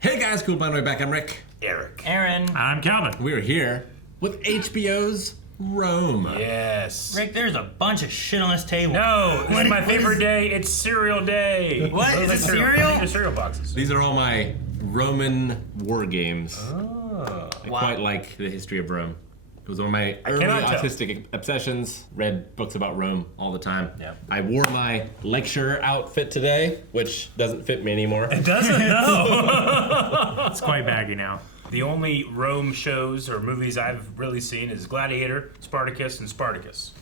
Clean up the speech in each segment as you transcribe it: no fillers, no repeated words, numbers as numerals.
Hey guys, cool by the way back. I'm Rick. Eric. Aaron. I'm Calvin. We're here with HBO's Rome. Yes. Rick, there's a bunch of shit on this table. No, this is my What favorite is- day. It's cereal day. What? Those Is are it cereal? These are cereal boxes. These are all my Roman war games. Oh. I Wow. quite like the history of Rome. It was one of my early cannot tell. autistic obsessions. Read books about Rome all the time. Yep. I wore my lecture outfit today, which doesn't fit me anymore. It doesn't, no. It's quite baggy now. The only Rome shows or movies I've really seen is Gladiator, Spartacus, and Spartacus.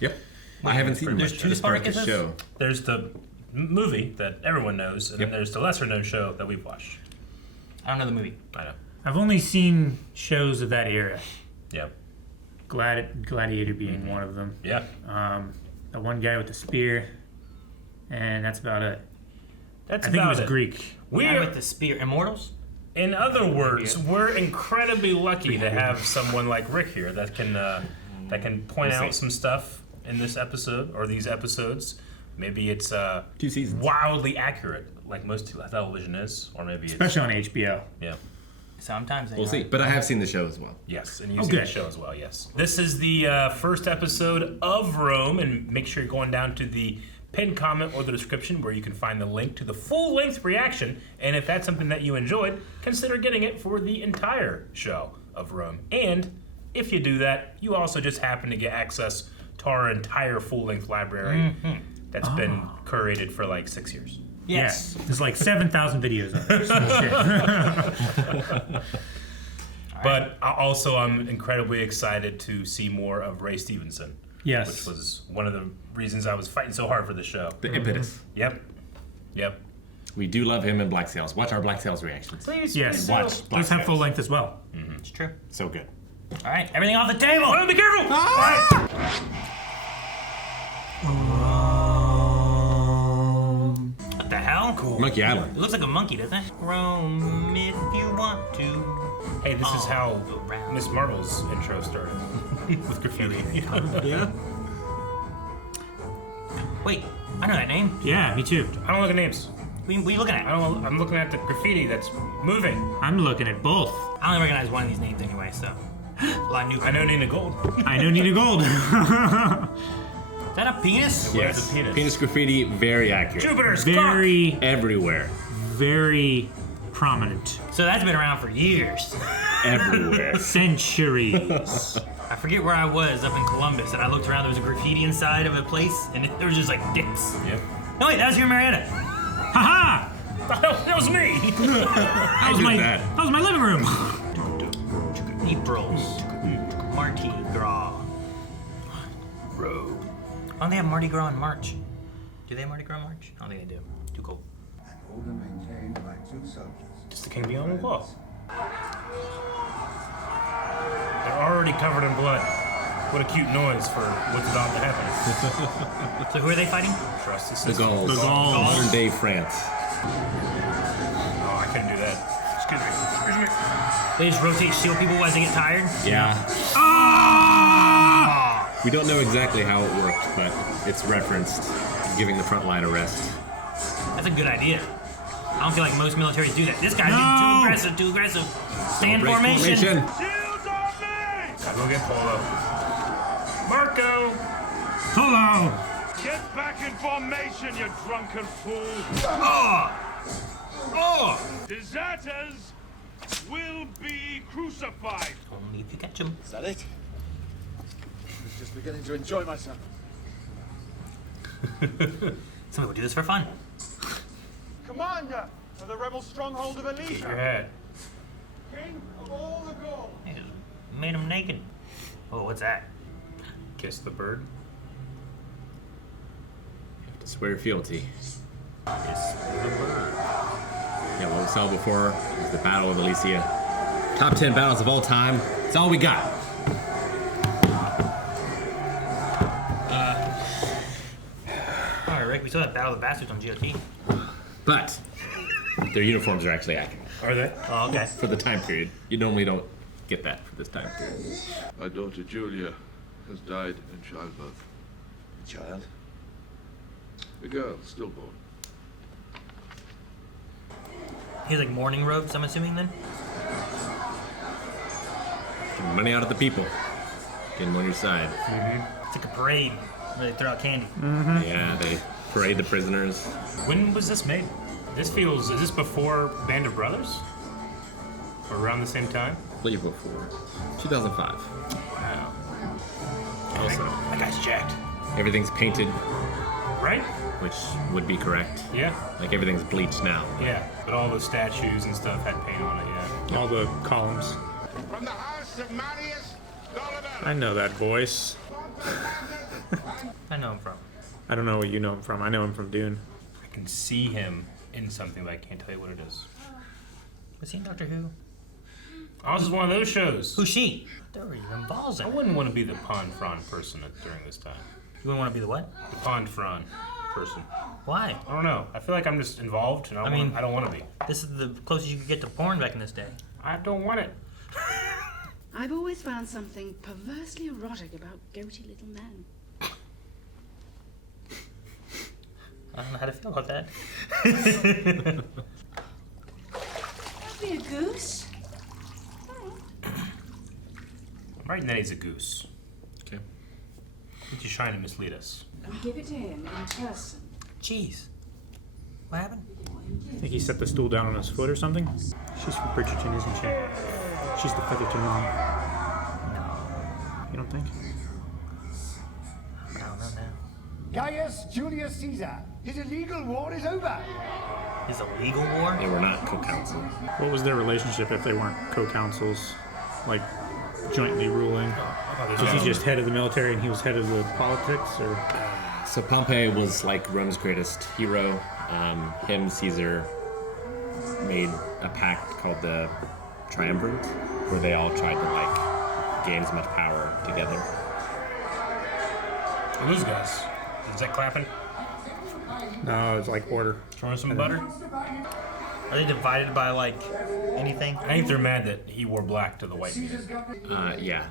Yep. I haven't seen There's much two of the Spartacus Spartacuses? show. There's the movie that everyone knows, and Yep. then there's the lesser known show that we've watched. I don't know the movie. I know. I've only seen shows of that era. Yep. Gladiator being one of them. Yeah. The one guy with the spear, and that's about it. That's I think it about was Greek. Guy We're, with the spear. Immortals? in other words, we're incredibly lucky to have someone like Rick here that can point We'll out see. some stuff in this episode or these episodes. Maybe it's 2 seasons. wildly accurate, like most television is, or maybe it's Especially on HBO. yeah. Sometimes they We'll are. see. But I have seen the show as well. Yes, and you've seen Okay. the show as well, yes. This is the first episode of Rome, and make sure you're going down to the pinned comment or the description where you can find the link to the full-length reaction, and if that's something that you enjoyed, consider getting it for the entire show of Rome. And if you do that, you also just happen to get access to our entire full-length library that's been curated for like 6 years. Yes. Yeah. There's like 7,000 videos of it. Some shit. But also, I'm incredibly excited to see more of Ray Stevenson, Yes. which was one of the reasons I was fighting so hard for the show. The impetus. Yep. Yep. We do love him in Black Sails. Watch our Black Sails reactions. Please, Yes. please Watch do. Black Those have Sails. full length as well. It's true. So good. All right, everything off the table. Oh, be careful! What the hell? Cool. Monkey Island. It looks like a monkey, doesn't it? Rome, if you want to. Hey, this is how around. Miss Marvel's intro started with graffiti. Yeah. Wait, I know that name. Yeah, me too. I don't look at names. What are you looking at? I'm looking at the graffiti that's moving. I'm looking at both. I only recognize one of these names anyway, so. Well, I knew. I know Nina Gold. I know Nina Gold. Is that a penis? What is a penis? graffiti, very accurate. Jupiter's Very, Everywhere. very prominent. So that's been around for years. Everywhere. Centuries. I forget where I was up in Columbus, and I looked around. There was a graffiti inside of a place, and there was just like dicks. cock. Yep. No, wait, that was here in Marietta. Haha! That was me. That was did my that. that was my living room. April's Mardi Gras. Road. Why don't they have Mardi Gras in March? Do they have Mardi Gras in March? I don't think they do. Too cold. Order maintained by 2 soldiers. Just the king beyond the wall. They're already covered in blood. What a cute noise for what's about to happen. So who are they fighting? Trust the The system. Gauls. The Gauls. Modern day France. Oh, I couldn't do that. Excuse me. Excuse me. They just rotate shield people as they get tired? Yeah. Ah! We don't know exactly how it worked, but it's referenced, giving the front line a rest. That's a good idea. I don't feel like most militaries do that. This guy's No! getting too aggressive, too aggressive. Stay in Break formation. Gotta go get Polo. Marco! Hello. Get back in formation, you drunken fool! Oh! Oh! Deserters will be crucified! Only if you catch him. Is that it? I was just beginning to enjoy myself. Some people do this for fun. Commander of the rebel stronghold of Your Alicia, head. king of all the Gauls. They just made him naked. Oh, what's that? Kiss the bird. You have to swear fealty. Kiss the bird. Yeah, what we saw before was the Battle of Alicia. Top 10 battles of all time. It's all we got. All right, Rick, we saw that Battle of the Bastards on GOT. But their uniforms are actually accurate Are they? Oh, okay. for the time period. You normally don't get that for this time period. My daughter Julia has died in childbirth. Child? A girl, stillborn. He has like mourning robes, I'm assuming then? Getting money out of the people. Get them on your side. It's like a parade where they throw out candy. Yeah, they parade the prisoners. When was this made? Is this before Band of Brothers? Or around the same time? I believe before. 2005. Wow. Also, That guy's jacked. everything's painted, Right? which would be correct. Yeah. Like everything's bleached now. Yeah. But all the statues and stuff had paint on it, yeah. All the columns. From the house of Marius, I know that voice. I know him from. I don't know what you know him from. I know him from Dune. I can see him in something, but I can't tell you what it is. Was he in Doctor Who? Oh, this is one of those shows. Who's she? There were even balls in I it. wouldn't want to be the Pond Fron person during this time. You wouldn't want to be the what? The Pond Fron person. Why? I don't know. I feel like I'm just involved, and I don't want to be. This is the closest you could get to porn back in this day. I don't want it. I've always found something perversely erotic about goaty little men. I don't know how to feel about that. That'd be a goose. I'm writing that he's a goose. Okay. He's just trying to mislead us. And give it to him in person. Jeez. What happened? I think he set the stool down on his foot or something. She's from Bridgerton, isn't she? She's the Featherton mom. You don't think? I don't know now. Gaius Julius Caesar. His illegal war is over. Is a legal war? They were not co-counsel. What was their relationship if they weren't co-counsels? Like, jointly ruling? Was he just head of the military and he was head of the politics, or? So Pompey was like Rome's greatest hero. Him, Caesar, made a pact called the Triumvirate, where they all tried to like gain as much power together. And these guys. Is that clapping? No, it's like order. Throwing some butter? Are they divided by like anything? I think they're mad that he wore black to the white man. Yeah,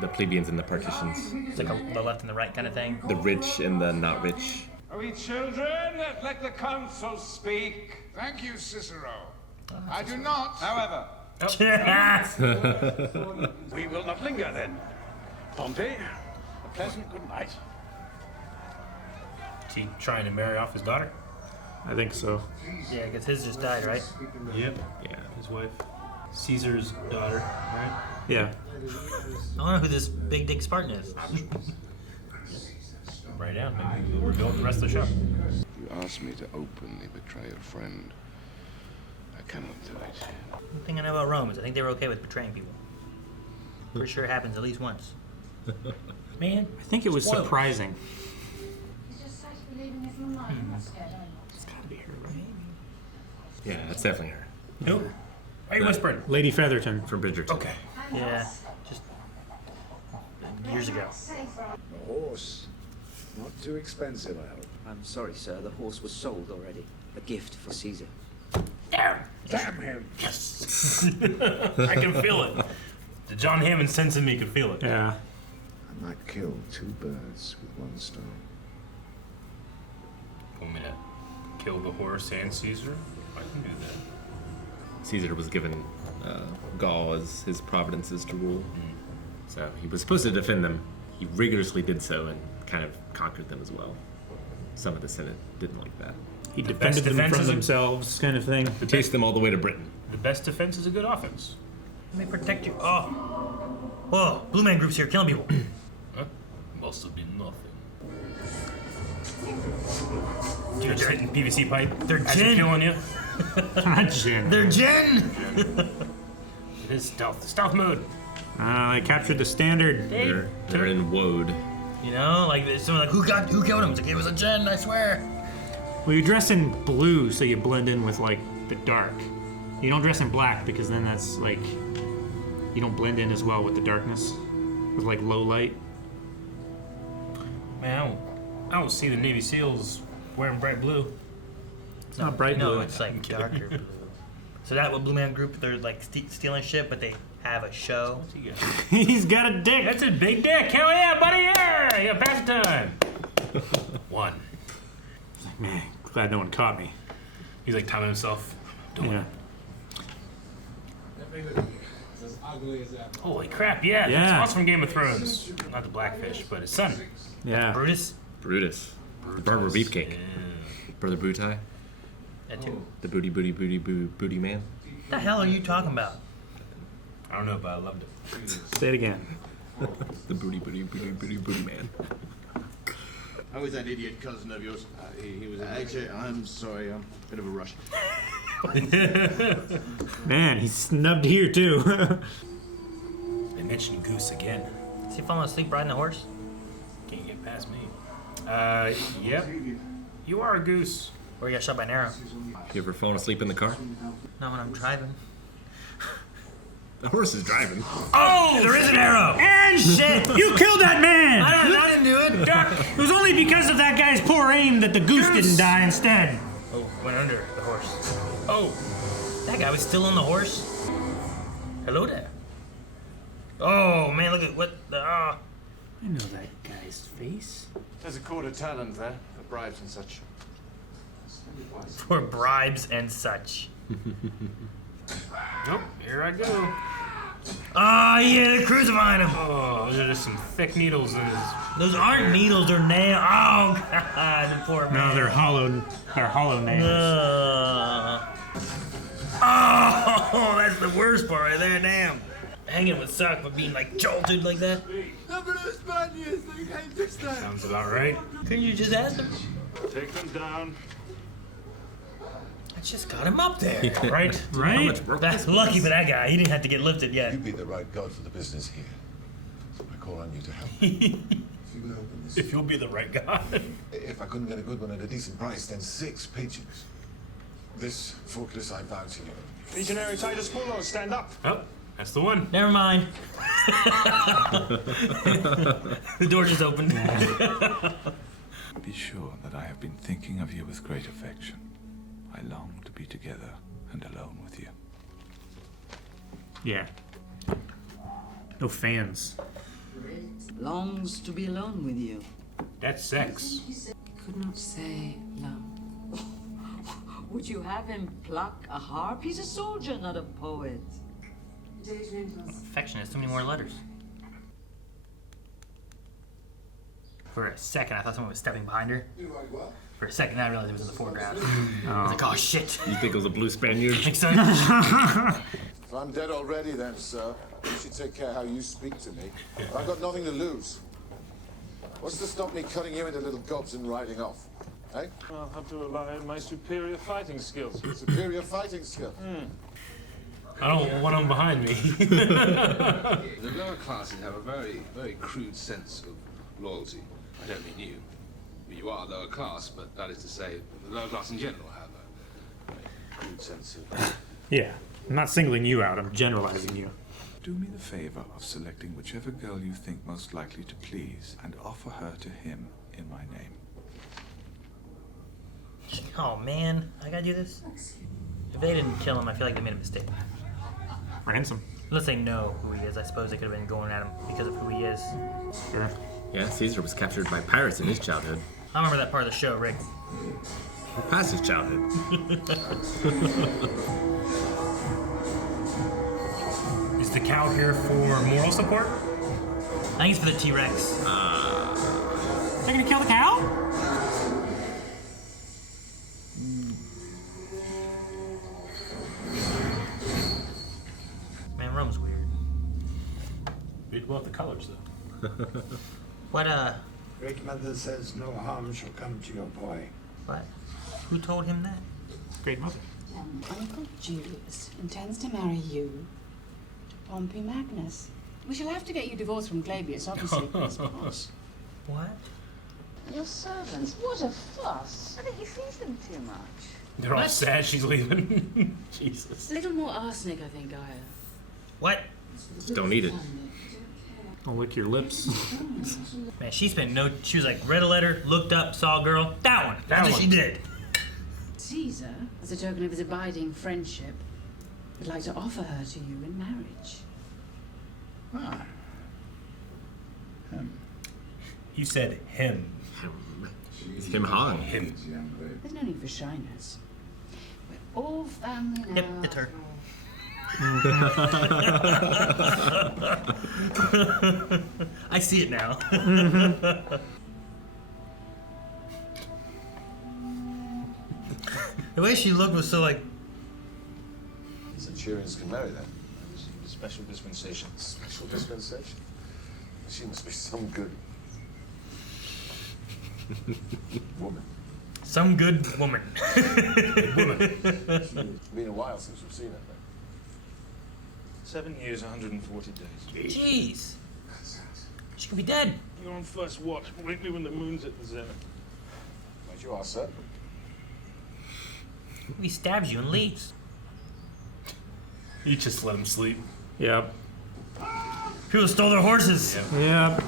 the plebeians and the partitions. It's like the left and the right kind of thing. The rich and the not rich. Are we children? Let the consul speak. Thank you, Cicero. I do not, however. We will not linger then. Pompey, a pleasant good night. Is he trying to marry off his daughter? I think so. Yeah, because his just died, right? Yep. Yeah. His wife. Caesar's daughter, right? Yeah. I wonder who this big dick Spartan is. Write it down. Maybe we'll reveal the rest of the show. You asked me to openly betray a friend. I cannot do it. One thing I know about Rome is I think they were okay with betraying people. Pretty sure it happens at least once. Man, I think it was Spoilers. surprising. It's Gotta be her, right? Yeah, that's definitely her. who? Why are you whispering? Lady Featherton. From Bridgerton. Okay. Yeah, just years ago. A horse. Not too expensive, I hope. I'm sorry, sir. The horse was sold already. A gift for Caesar. Damn him. Yes. I can feel it. The John Hammond sense in me can feel it. Yeah. I might kill two birds with one stone. Want me to kill the horse and Caesar? I can do that. Caesar was given Gaul as his provinces to rule. So he was supposed to defend them. He rigorously did so and kind of conquered them as well. Some of the Senate didn't like that. He The defended best them defense from is a- themselves, kind of thing. He chased them all the way to Britain. The best defense is a good offense. Let me protect you. Oh. Whoa, Blue Man Group's here killing people. Huh? Must have been nothing. You're just hitting PVC pipe. They're as you're gin. killing you. Not Jin. They're Jen! It is stealth. Stealth mode. I captured the standard. They're in woad. You know, like someone like, who killed him? It's like, it was a Jen, I swear. Well, you dress in blue so you blend in with like the dark. You don't dress in black because then that's like you don't blend in as well with the darkness, with like low light. Man, I don't see the Navy SEALs wearing bright blue. It's not bright No, blue. it's like darker blue. So that what Blue Man Group, they're like stealing shit, but they have a show. What's he got? He's got a dick. That's a big dick. Hell yeah, buddy. Yeah, you got pass the time. One. Man, glad no one caught me. He's like timing himself. Doing Yeah. it. It's as ugly as ever. Holy crap, yeah. Yeah. That's awesome from Game of Thrones. Not the Blackfish, but his son. Yeah. Brutus? Brutus. Barber Beefcake. Brother Bootai. That too. The booty man. What the hell are you talking about? I don't know, but I loved it. Say it again. The booty man. How is that idiot cousin of yours? He was. Actually, I'm sorry. Bit of a rush. Man, he's snubbed here too. They mentioned Goose again. Is he falling asleep riding a horse? Can't get past me. Yep. You are a goose. Or you got shot by an arrow? You ever fallen asleep in the car? Not when I'm driving. The horse is driving. Oh, there is an arrow! And Shit! you killed that man! I didn't do it! Duck! It was only because of that guy's poor aim that the goose didn't die instead. Oh, went under the horse. Oh, that guy was still on the horse? Hello there. Oh, man, look at what the... I know that guy's face. There's a court of talent there for bribes and such. For bribes and such. Nope, here I go. Oh, yeah, they're crucifying him. Oh, those are just some thick needles in his... Those aren't needles, they're nails. Oh, God, the poor man. No, they're hollow. They're hollow nails. Oh, that's the worst part right there, damn. Hanging would suck, but being like jolted like that. Sounds about right. Couldn't you just ask him? Take them down. I just got him up there. Right? Right? That's lucky for that guy. He didn't have to get lifted yet. You'd be the right god for the business here. So I call on you to help. If you would open this. If you'll be the right guy. If I couldn't get a good one at a decent price, then 6 pigeons. This forkless I vow to you. Legionary Titus Paulo, stand up. Oh, that's the one. Never mind. The door just opened. Be sure that I have been thinking of you with great affection. I long to be together and alone with you. Yeah. No fans. Longs to be alone with you. That's sex. Could not say love. Would you have him pluck a harp? He's a soldier, not a poet. Affection has too many more letters. For a second, I thought someone was stepping behind her. For a second, I realized it was in the foreground. I was like, oh shit. You think it was a blue Spaniard? I think so. If I'm dead already then, sir, you should take care how you speak to me. I've got nothing to lose. What's to stop me cutting you into little gobs and riding off? Eh? I'll have to rely on my superior fighting skills. Superior fighting skill. I don't want him behind me. The lower classes have a very, very crude sense of loyalty. I don't mean you. You are lower class, but that is to say, the lower class in general have a very crude sense of... Yeah. I'm not singling you out, I'm generalizing you. Do me the favor of selecting whichever girl you think most likely to please and offer her to him in my name. Oh man, I gotta do this? If they didn't kill him, I feel like they made a mistake. Ransom. Unless they know who he is, I suppose they could have been going at him because of who he is. Sure. Yeah, Caesar was captured by pirates in his childhood. I remember that part of the show, Rick. Or past his childhood. Is the cow here for moral support? I think it's for the T-Rex. They're gonna kill the cow? Man, Rome's weird. Read about the colors, though. What, Great Mother says no harm shall come to your boy. what? Who told him that? Great mother. Uncle Julius intends to marry you to Pompey Magnus. We shall have to get you divorced from Glabius, obviously, please, boss. What? Your servants, what a fuss. I think he sees them too much. They're all sad she's leaving. Jesus. A little more arsenic, I think, Aya. What? Just don't eat it. Don't lick your lips. Man, she spent no... She was like, read a letter, looked up, saw a girl. That one. That's what she did. Caesar, as a token of his abiding friendship, would like to offer her to you in marriage. Ah. You said him. It's him Han. Him. There's no need for shyness. We're all family now. Yep, it's her. I see it now. The way she looked was so like. Centurions can marry them. Special dispensation. Special dispensation? She must be some good woman. Some good woman. It's been a while since we've seen her, then. 7 years, 140 days. Jeez. She could be dead. You're on first watch. Wake me when the moon's at the zenith. But you are certain. He stabs you and leaves. You just let him sleep. Yep. People stole their horses. Yep.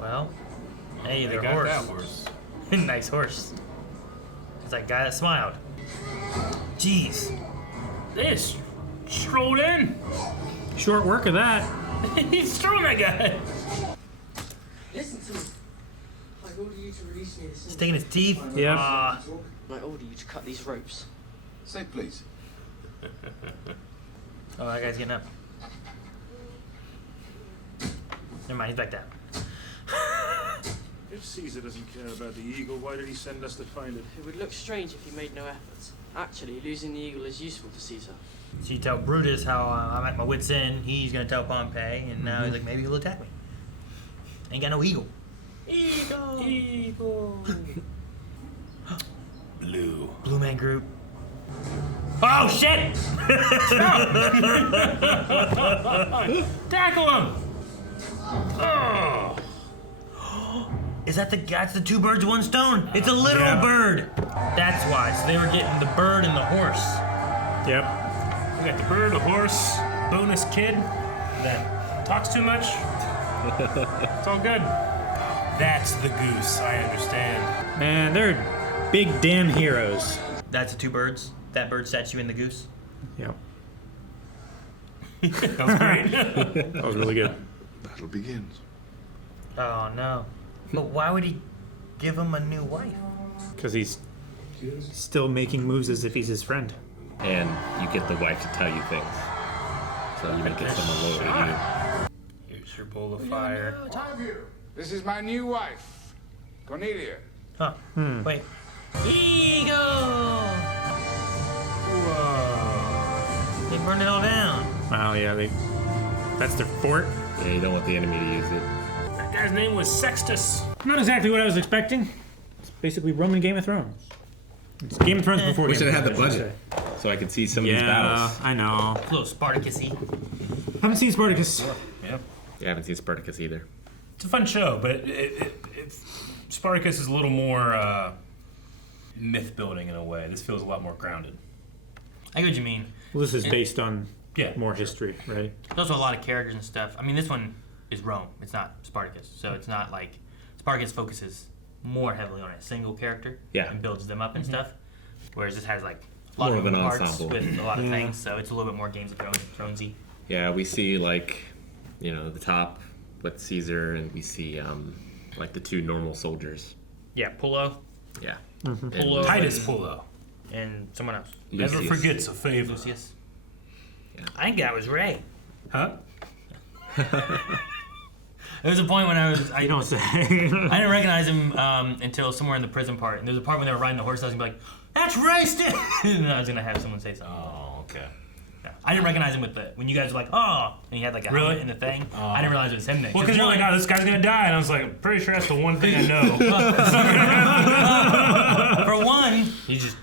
Well, hey, They their got horse. that horse. Nice horse. It's that guy that smiled. Jeez. They just strolled in. Short work of that. He's throwing that guy. Listen to me. I order you to release me. He's taking his teeth. Yep. I order you to cut these ropes. Say please. Oh, that guy's getting up. Never mind, he's back down. If Caesar doesn't care about the eagle, why did he send us to find it? It would look strange if you made no efforts. Actually, losing the eagle is useful to Caesar. So you tell Brutus how I'm at my wit's end. He's gonna tell Pompey, and now he's like, maybe he'll attack me. Ain't got no eagle. Eagle! Eagle! Blue Man Group. Oh shit! Tackle him! Oh. Is that that's the two birds, one stone? It's a literal bird. That's why. So they were getting the bird and the horse. Yep. We got the bird, the horse, bonus kid that talks too much. It's all good. That's the goose, I understand. Man, they're big damn heroes. That's the two birds. That bird statue and the goose. Yep. That was great. That was really good. Battle begins. Oh no. But why would he give him a new wife? Because he's still making moves as if he's his friend. And you get the wife to tell you things. So you make it someone lower to you. Here's your bowl of fire. This is my new wife, Cornelia. Huh. Wait. Eagle! Whoa. They burned it all down. Wow, yeah, that's their fort. Yeah, you don't want the enemy to use it. That guy's name was Sextus. Not exactly what I was expecting. It's basically Roman Game of Thrones. It's Game of Thrones before We Game should of have had the Thrones, I budget, should so I could see some say. of these battles. I know. A little Spartacus-y. Haven't seen Spartacus. Yeah. Yeah, I haven't seen Spartacus either. It's a fun show, but Spartacus is a little more myth building in a way. This feels a lot more grounded. I get what you mean. Well, this is based on Yeah. more history, right? There's also a lot of characters and stuff. I mean, this one is Rome. It's not Spartacus. So it's not like Spartacus focuses more heavily on a single character and builds them up and stuff. Whereas this has like a lot More of of an parts ensemble. with a lot of things. So it's a little bit more Games of Thronesy. Yeah, we see like, the top with Caesar, and we see like the two normal soldiers. Yeah, Pullo. Yeah. Pullo. Titus Pullo. And someone else. Lucius. Never forgets a favor. Lucius. Yeah. I think that was Ray. Huh? There was a point when I don't say. I didn't recognize him until somewhere in the prison part. And there's a part when they were riding the horse. I was gonna be like, "That's Ray still." And I was gonna have someone say something. Oh, okay. Yeah. I didn't recognize him when you guys were like, "Oh," and he had like a helmet in the thing. I didn't realize it was him then. Well, because you're like, "Oh, this guy's gonna die," and I was like, "I'm pretty sure that's the one thing I know." For one, he's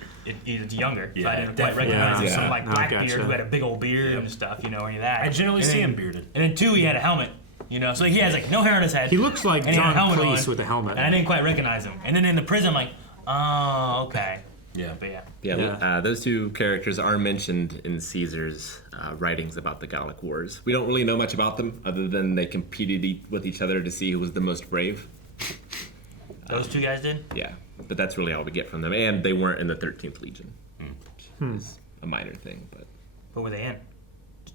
younger. So I didn't quite recognize him. Some like Blackbeard who had a big old beard and stuff. Any of that. I generally see him bearded. And then two, he had a helmet. So he has like no hair on his head. He looks like and he had a John helmet Cleese on, with a helmet. And I didn't quite recognize him. And then in the prison, I'm like, oh, okay. Yeah. But yeah. Yeah, those two characters are mentioned in Caesar's writings about the Gallic Wars. We don't really know much about them, other than they competed with each other to see who was the most brave. Those two guys did? Yeah, but that's really all we get from them. And they weren't in the 13th Legion. Which is a minor thing, but... What were they in?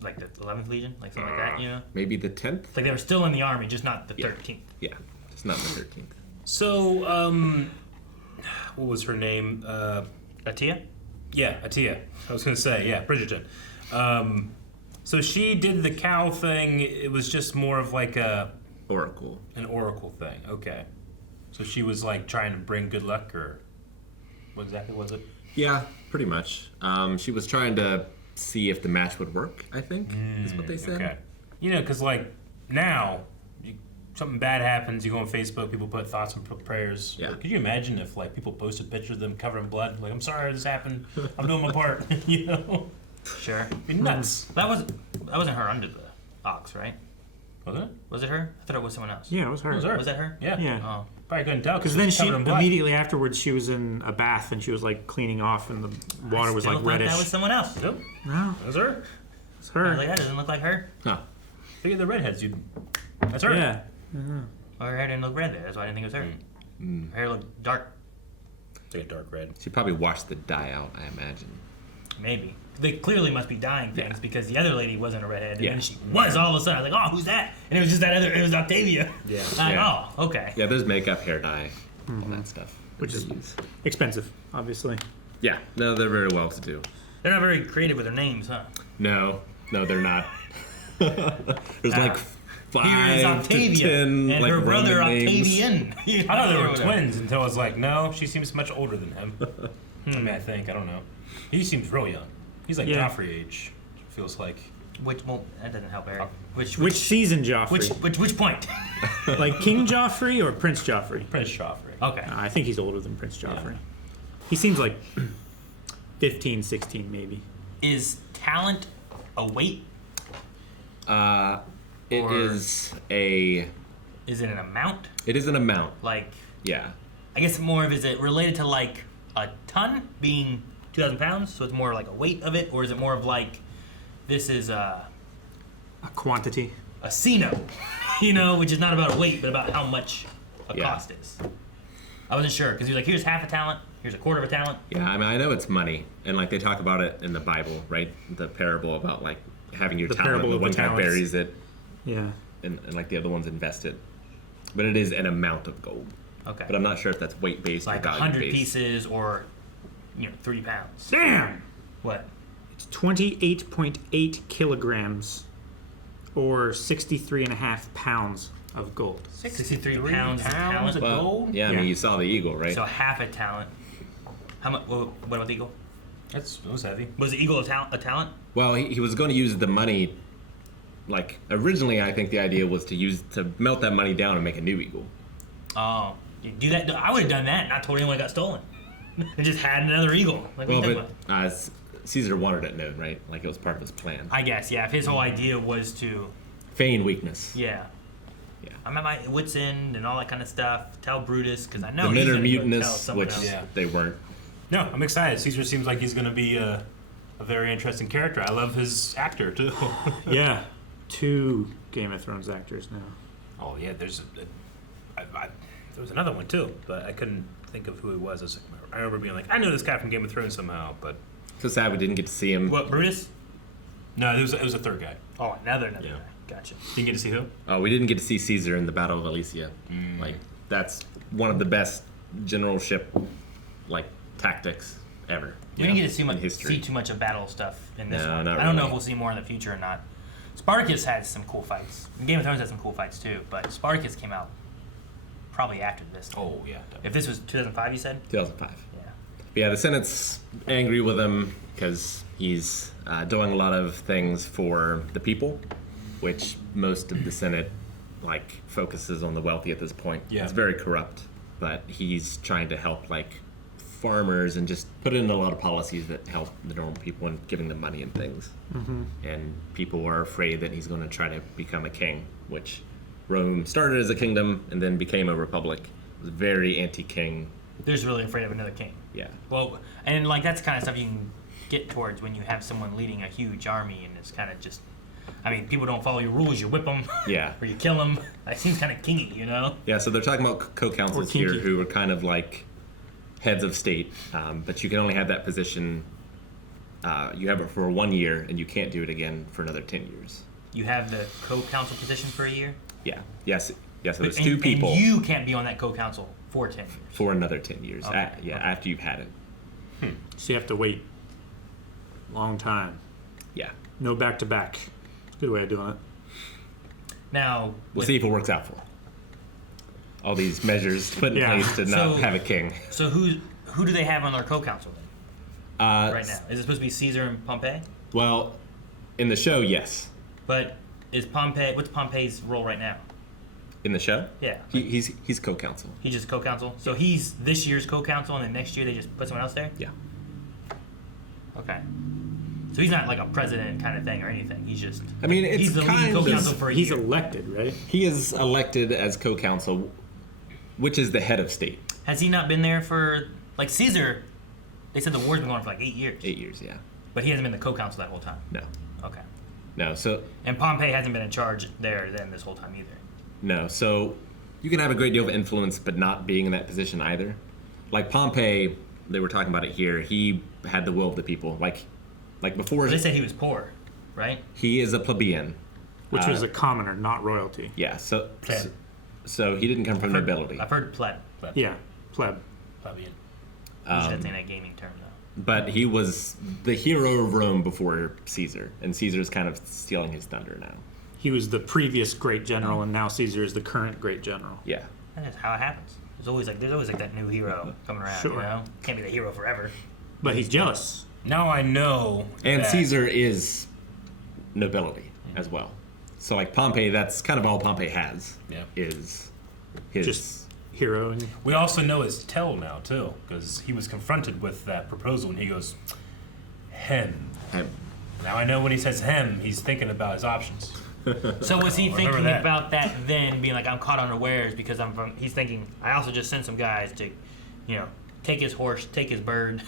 Like the 11th Legion? Like something like that, Maybe the 10th? Like they were still in the army, just not the 13th. Yeah, just not the 13th. So, what was her name? Atia? Yeah, Atia. I was gonna say, yeah, Bridgerton. So she did the cow thing. It was just more of like an oracle thing. Okay. So she was like trying to bring good luck, or what exactly was it? Yeah, pretty much. She was trying to see if the match would work, I think, is what they said. Okay. You know, because like now, something bad happens, you go on Facebook, people put thoughts and prayers. Yeah. Could you imagine if like people posted pictures of them covered in blood? Like, I'm sorry this happened. I'm doing my part. You know? Sure. It'd be nuts. That wasn't her under the ox, right? Was it? Was it her? I thought it was someone else. Yeah, it was her. Was that her? Yeah. Yeah. Oh. Probably couldn't tell. Because then she immediately afterwards she was in a bath and she was like cleaning off and the water was like reddish. That was someone else. Nope. No, That was her. it's her. I was like, that doesn't look like her. Huh. Look at the redheads, you. That's her. Yeah. Well, her hair didn't look red there. That's why I didn't think it was her. Her hair looked dark. It's like a dark red. She probably washed the dye out, I imagine. Maybe. They clearly must be dyeing things because the other lady wasn't a redhead. And Yeah. then she was all of a sudden. I was like, oh, who's that? And it was just that other, it was Octavia. Yeah. I'm like, Yeah. oh, okay. Yeah, there's makeup, hair dye, all that stuff. Which is they use. expensive, obviously. Yeah, no, they're very well to do. They're not very creative with their names, huh? No, they're not. There's like Here is 5 Octavia to 10 and like her brother Roman names. Octavian. I thought they were twins until I was like, no, she seems much older than him. I mean, I don't know. He seems real young. He's like Yeah. Joffrey age, feels like. Well, that doesn't help, Eric. Which season Joffrey? Which point? Like King Joffrey or Prince Joffrey? Prince Joffrey. Okay. I think he's older than Prince Joffrey. He seems like 15, 16 maybe. Is talent a weight? It is a. Is it an amount? It is an amount. Like, Yeah. I guess more of, is it related to like a ton being 2,000 pounds? So it's more like a weight of it? Or is it more of like, this is a quantity? A Cino, you know, which is not about a weight, but about how much a cost is. I wasn't sure, because he was like, here's half a talent, here's a quarter of a talent. Yeah, I mean, I know it's money, and like they talk about it in the Bible, right? The parable about like having your The talent, parable the of the one guy talents. buries it, Yeah. and like the other one's invested. But it is an amount of gold. Okay. But I'm not sure if that's weight based Like or value 100 based. pieces or, 3 pounds. Damn! What? It's 28.8 kilograms or 63.5 pounds of gold. 63 pounds of talent. Well, yeah, I mean, you saw the eagle, right? So half a talent. How much? What about the eagle? It was heavy. Was the eagle a talent? Well, he was going to use the money. Like originally, I think the idea was to melt that money down and make a new eagle. Oh, you do that? I would have done that. Not told anyone it got stolen. I just had another eagle. Like, Well, what you but Caesar wanted it known, right? Like it was part of his plan. I guess, yeah. If his whole idea was to, Feign weakness. yeah. Yeah. I'm at my wits end and all that kind of stuff. Tell Brutus, because I know The he's men are gonna go tell mutinous, someone which else. they weren't. No, I'm excited. Caesar seems like he's going to be a very interesting character. I love his actor, too. Yeah. 2 Game of Thrones actors now. Oh, yeah, there was another one, too, but I couldn't think of who he was. I remember being like, I know this guy from Game of Thrones somehow, but... So sad we didn't get to see him. What, Brutus? No, it was a third guy. Oh, another guy. Gotcha. Didn't get to see who? Oh, we didn't get to see Caesar in the Battle of Alicia. Like that's one of the best generalship like tactics ever. We didn't get to see in history. too much of battle stuff in this No, one. not I don't know really. if we'll see more in the future or not. Spartacus had some cool fights. Game of Thrones had some cool fights too, but Spartacus came out probably after this. Oh, yeah. Definitely. If this was 2005, you said? 2005. Yeah. But yeah, the Senate's angry with him because he's doing a lot of things for the people, which most of the Senate like focuses on the wealthy at this point. Yeah. It's very corrupt, but he's trying to help like farmers and just put in a lot of policies that help the normal people and giving them money and things. Mhm. And people are afraid that he's going to try to become a king, which Rome started as a kingdom and then became a republic. It was very anti-king. They're just really afraid of another king. Yeah. Well, and like that's the kind of stuff you can get towards when you have someone leading a huge army and it's kind of just, I mean, people don't follow your rules, you whip them. Yeah. Or you kill them. That seems kind of kingy, you know? Yeah, so they're talking about co-counsels Or here kinky. who are kind of like heads of state, but you can only have that position, you have it for 1 year and you can't do it again for another 10 years. You have the co-counsel position for a year? Yeah. Yes. Yeah, so there's And- two people And you can't be on that co-counsel for 10 years. for another 10 years. Okay. After you've had it. So you have to wait long time. Yeah. No back-to-back. Good way of doing it. Now, we'll see if it works out for him. All these measures put in place to not have a king. So who do they have on their co-council then? Right now, is it supposed to be Caesar and Pompey? Well, in the show, yes. But what's Pompey's role right now? In the show? Yeah. He's co-counsel. He's just co-counsel? So he's this year's co-counsel, and then next year they just put someone else there? Yeah. Okay. So he's not like a president kind of thing or anything. He's just... I mean, it's he's the lead co-counsel for a He's year. elected, right? He is elected as co-counsel, which is the head of state. Has he not been there for... Like Caesar, they said the war's been going on for like 8 years. 8 years, yeah. But he hasn't been the co-counsel that whole time? No. Okay. No, so... And Pompey hasn't been in charge there then this whole time either? No, so you can have a great deal of influence but not being in that position either. Like Pompey, they were talking about it here, he had the will of the people. Like before... They said he was poor, right? He is a plebeian. Which is a commoner, not royalty. Yeah, so he didn't come from nobility. I've heard pleb. Yeah, pleb. Plebeian. That's in a gaming term, though. But he was the hero of Rome before Caesar, and Caesar's kind of stealing his thunder now. He was the previous great general, and now Caesar is the current great general. Yeah. That's how it happens. There's always like that new hero coming around, Sure. you know? Can't be the hero forever. But he's jealous. Now I know. And Caesar is nobility as well. So like Pompey, that's kind of all Pompey has. Yeah. Is his just hero. We also know his tell now too, because he was confronted with that proposal and he goes, "Hem." Now I know when he says "hem," he's thinking about his options. So was he Remember thinking that. about that then, being like, I'm caught unawares because I'm from... He's thinking, I also just sent some guys to, take his horse, take his bird.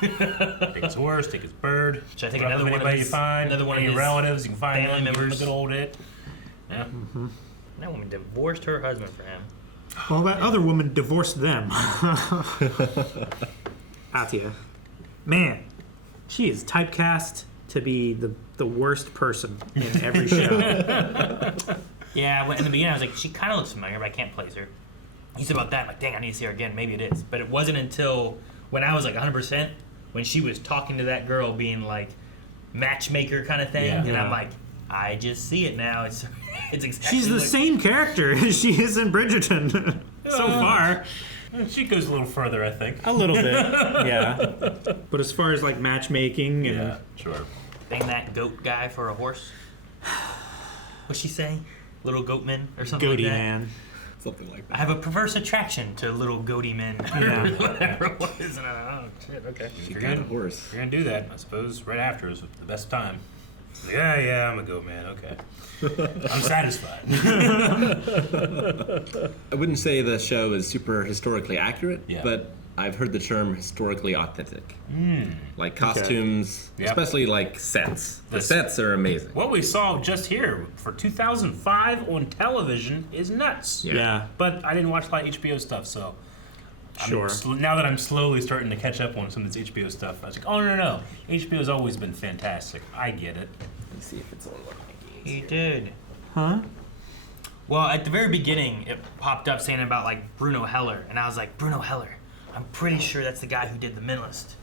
Take his horse, take his bird. Should I take Rough another one of anybody his... you find, another one any of his relatives you can find family them, give members? them a good old hit. Yeah. Mm-hmm. That woman divorced her husband for him. Well, that other woman divorced them. Atia. Man, she is typecast to be the worst person in every show. Yeah, in the beginning I was like, she kind of looks familiar, but I can't place her. He said about that, I'm like, dang, I need to see her again. Maybe it is. But it wasn't until when I was like 100%, when she was talking to that girl being like matchmaker kind of thing, Yeah. and I'm like, I just see it now. It's exactly She's the same character as she is in Bridgerton so far. She goes a little further, I think. A little bit, yeah. But as far as like matchmaking and Yeah, sure. Bang that goat guy for a horse. What's she saying? Little goat men or something goatee like that? man. Something like that. I have a perverse attraction to little goatee men. Yeah. Or whatever it was. And oh, shit, okay. If you're got a gonna, horse. if you're gonna do that, I suppose right after is the best time. Like, yeah, I'm a goat man. Okay, I'm satisfied. I wouldn't say the show is super historically accurate, Yeah. but I've heard the term historically authentic. Mm. Like costumes, Yep. especially like sets. The This- sets are amazing. What we saw just here for 2005 on television is nuts. Yeah. But I didn't watch a lot of HBO stuff, so Sure. now that I'm slowly starting to catch up on some of this HBO stuff, I was like, oh no, HBO's always been fantastic. I get it. Let me see if it's on one of my games. He did. Huh? Well, at the very beginning, it popped up saying about like Bruno Heller, and I was like, Bruno Heller. I'm pretty sure that's the guy who did The Mentalist,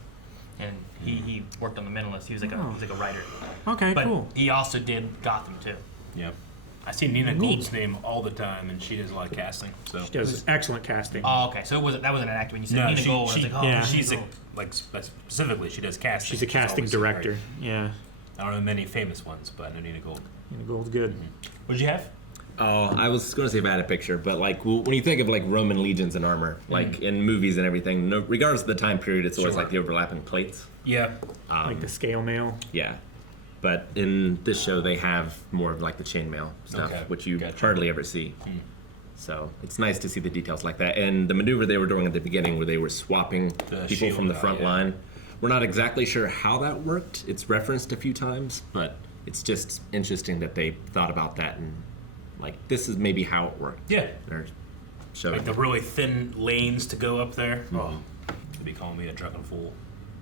and he worked on The Mentalist. He was like a writer. Okay, but cool. he also did Gotham too. Yeah. I see Nina Gould's name all the time, and she does a lot of casting. So She does excellent casting. Oh, okay. So that wasn't an actor when you said no, Nina Gould. I was like, oh, yeah. she's Nina a, Gould. like specifically she does casting. She's a casting always director. great. Yeah. I don't know many famous ones, but I know Nina Gould. Nina Gould's good. What'd you have? Oh, I was going to say if I had a picture, but like when you think of like Roman legions and armor, like in movies and everything, no, regardless of the time period, it's always Sure. like the overlapping plates. Yeah. Like the scale mail. Yeah. But in this show, they have more of like the chainmail stuff, Okay, which you gotcha. hardly ever see. So it's nice to see the details like that. And the maneuver they were doing at the beginning where they were swapping The people shield from the guy, front yeah. line, we're not exactly sure how that worked. It's referenced a few times, but it's just interesting that they thought about that and like this is maybe how it worked. Yeah. They're showing Like the really thin lanes to go up there. Oh, they'd be calling me a drunken fool.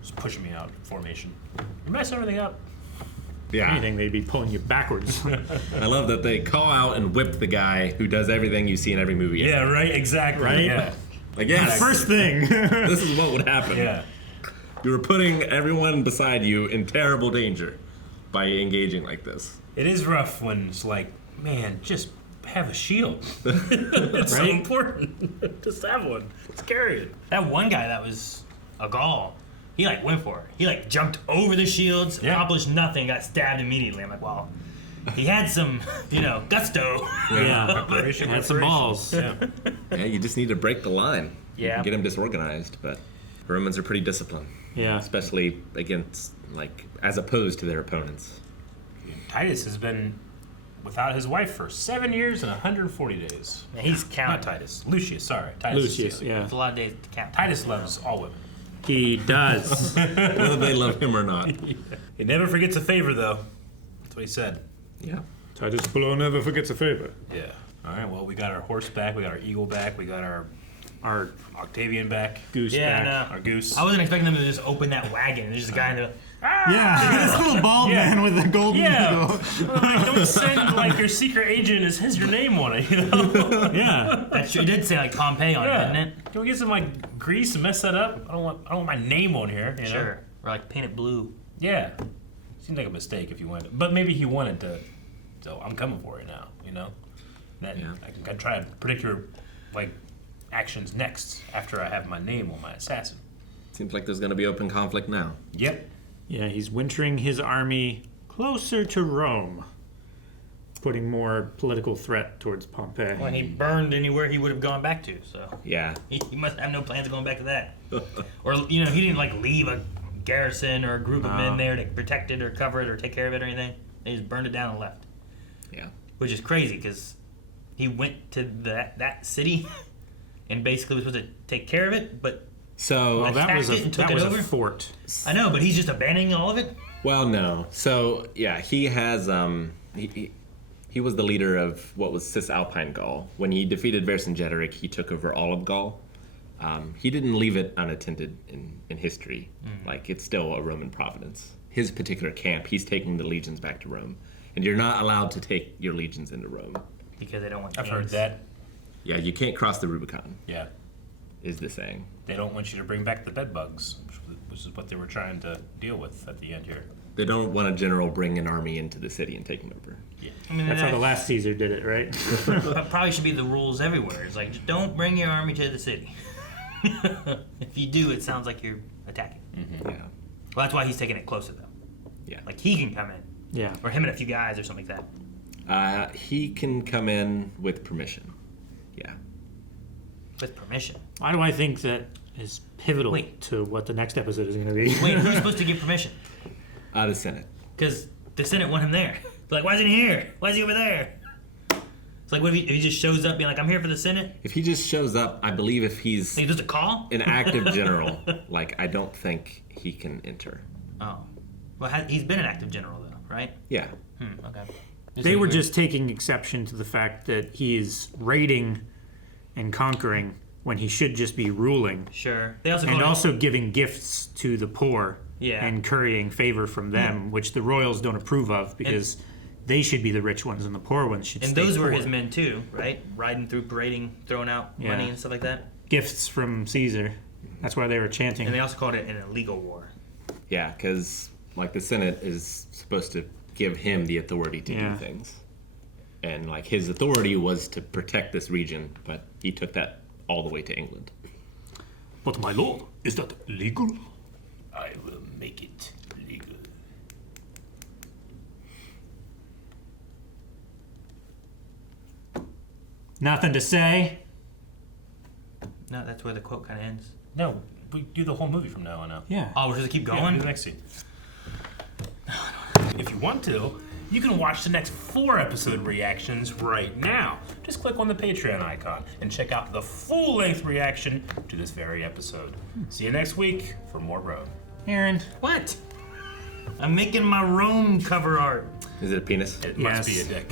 Just pushing me out in formation. You messing everything up. yeah. Anything, they'd be pulling you backwards. I love that they call out and whip the guy who does everything you see in every movie. Yeah, right, exactly. Right? Yeah. Like, yes, First thing. this is what would happen. Yeah. You were putting everyone beside you in terrible danger by engaging like this. It is rough when it's like, man, just have a shield. It's so important. Just have one. Let's carry it. That one guy that was a Gaul, he like went for it. He like jumped over the shields, accomplished nothing, got stabbed immediately. I'm like, wow. He had some, gusto. Yeah, had some balls. Yeah, you just need to break the line. Yeah. Get them disorganized, but Romans are pretty disciplined. Yeah. Especially against, as opposed to their opponents. Titus has been without his wife for 7 years and 140 days. Yeah, he's counting. Not Titus. Lucius, sorry. Titus Lucius, yeah. It's a lot of days to count. Titus loves all women. He does. Whether they love him or not. He never forgets a favor, though. That's what he said. Yeah. Titus Below never forgets a favor. Yeah. All right, well, we got our horse back, we got our eagle back, we got our Octavian back. Goose back. Our goose. I wasn't expecting them to just open that wagon. There's just a guy in there. Yeah, this little bald man with the golden eagle. Don't send your secret agent as has your name on it, Yeah. That sure did say Pompeii on it, didn't it? Can we get some grease and mess that up? I don't want my name on here. You know? Sure. Or paint it blue. Yeah. Seems like a mistake if you wanted, but maybe he wanted to. So I'm coming for it now. I can try to predict your actions next after I have my name on my assassin. Seems like there's going to be open conflict now. Yep. Yeah, he's wintering his army closer to Rome, putting more political threat towards Pompeii. When he burned anywhere he would have gone back to, so. Yeah. He must have no plans of going back to that. Or, he didn't leave a garrison or a group of men there to protect it or cover it or take care of it or anything. They just burned it down and left. Yeah. Which is crazy because he went to that city and basically was supposed to take care of it, but that was a fort. I know, but he's just abandoning all of it? Well, no. So, yeah, he has, he was the leader of what was Cisalpine Gaul. When he defeated Vercingetorix, he took over all of Gaul. He didn't leave it unattended in history. It's still a Roman province. His particular camp, he's taking the legions back to Rome. And you're not allowed to take your legions into Rome. Because they don't want I've heard that. Yeah, you can't cross the Rubicon. Yeah. Is the saying. They don't want you to bring back the bed bugs, which is what they were trying to deal with at the end here. They don't want a general bring an army into the city and taking over. Yeah. That's how the last Caesar did it, right? That probably should be the rules everywhere. It's just don't bring your army to the city. If you do, it sounds like you're attacking. Mm-hmm. Yeah. Well, that's why he's taking it closer, though. Yeah. He can come in. Yeah. Or him and a few guys or something like that. He can come in with permission. Yeah. With permission? Why do I think that is pivotal to what the next episode is going to be? Wait, who's supposed to give permission? The Senate. Because the Senate want him there. They're why isn't he here? Why is he over there? It's what if he just shows up being I'm here for the Senate? If he just shows up, I believe if he's just a call? An active general, I don't think he can enter. Oh. Well, he's been an active general, though, right? Yeah. Okay. They were just taking exception to the fact that he is raiding and conquering when he should just be ruling. Sure. They also giving gifts to the poor Yeah. and currying favor from them, which the royals don't approve of because they should be the rich ones and the poor ones should And stay those were poor. his men, too, right? Riding through, parading, throwing out money and stuff like that? Gifts from Caesar. That's why they were chanting. And they also called it an illegal war. Yeah, because the Senate is supposed to give him the authority to do things. And his authority was to protect this region, but he took that all the way to England. But my lord, is that legal? I will make it legal. Nothing to say? No, that's where the quote kind of ends. No, we do the whole movie from now on out. Yeah. Oh, we're just keep Yeah, going? do the next scene. If you want to, you can watch the next 4 episode reactions right now. Just click on the Patreon icon and check out the full-length reaction to this very episode. See you next week for more Rome. Aaron. What? I'm making my Rome cover art. Is it a penis? It must be a dick.